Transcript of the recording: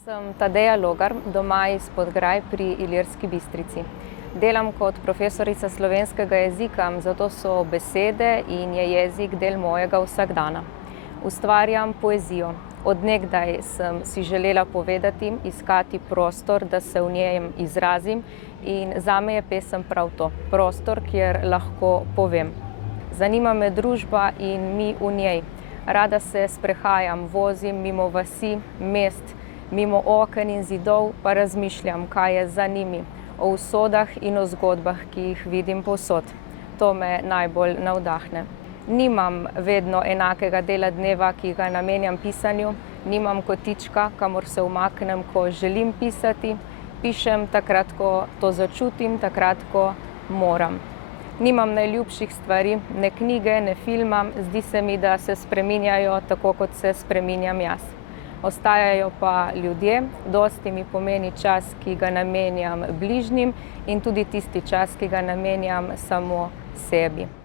Sem Tadeja Logar, doma iz Podgraj pri Ilirski Bistrici. Delam kot profesorica slovenskega jezika, zato so besede in je jezik del mojega vsakdana. Ustvarjam poezijo. Od nekdaj sem si želela povedati, iskati prostor, da se v njem izrazim, in zame je pesem prav to. Prostor, kjer lahko povem. Zanima me družba in mi v njej. Rada se sprehajam, vozim mimo vasi, mest, mimo oken in zidov, pa razmišljam, kaj je za njimi, o usodah in o zgodbah, ki jih vidim povsod. To me najbolj navdahne. Nimam vedno enakega dela dneva, ki ga namenjam pisanju, nimam kotička, kamor se umaknem, ko želim pisati. Pišem takrat, ko to začutim, takrat, ko moram. Nimam najljubših stvari, ne knjige, ne filma, zdi se mi, da se spreminjajo tako, kot se spreminjam jaz. Ostajajo pa ljudje, dosti mi pomeni čas, ki ga namenjam bližnjim, in tudi tisti čas, ki ga namenjam samo sebi.